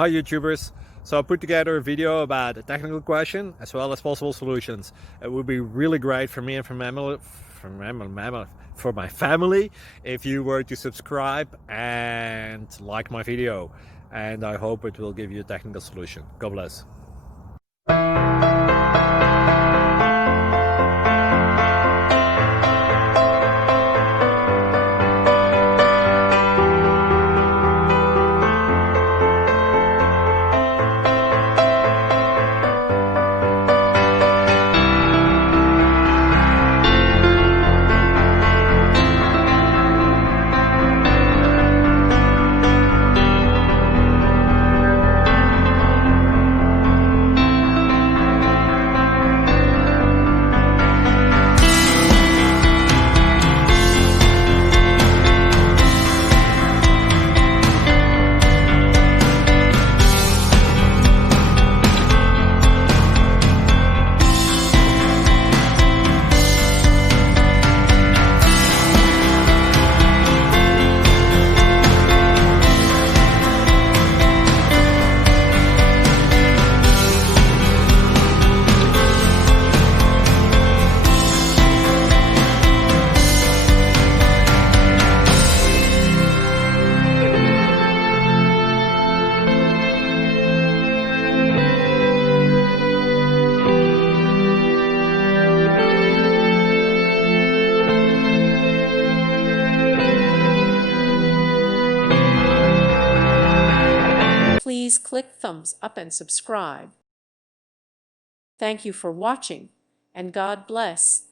Hi YouTubers. So I put together a video about a technical question as well as possible solutions. It would be really great for me and for my family if you were to subscribe and like my video, and I hope it will give you a technical solution. God bless. Please click thumbs up and subscribe. Thank you for watching, and God bless.